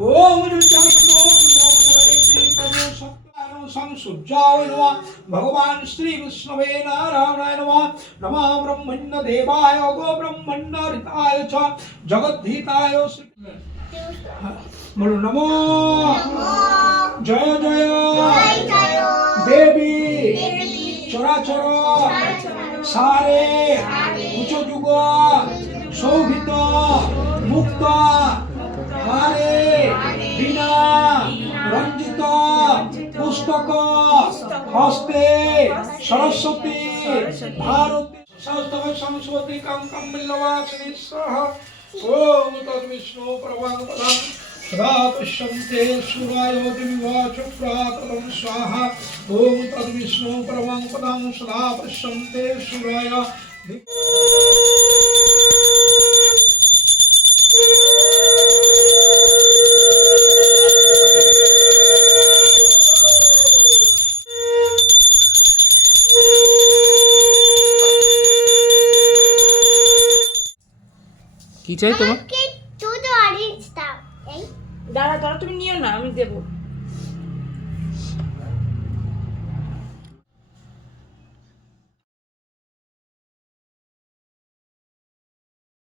ओम संसुजाय नमः भगवान श्री विष्णवे नारायणाय नमः नमः ब्रह्मण्य देवाय गो ब्रह्मण्य हृताय च जगद्धिताय बोलो नमो जय जय देवी चराचर सारे उच्च जुग शोभित मुक्त हारे बिना रंजित पुस्तक हस्ते सरस्वती भारती शास्त्रव संस्वती कम कम मिल्लवासिनी स्वाहा ओम तद्विष्णु प्रभंपदं सदा पश्यन्ते सूर्यो दिव्यचक्रातलं स्वाहा ओम तद्विष्णु प्रभंपदं सदा पश्यन्ते सूर्यो কি চাই তোমার? আমাকে দুটো অরেঞ্জ দাও। এই দাঁড়া দাঁড়া, তুমি নিও না, আমি দেবো।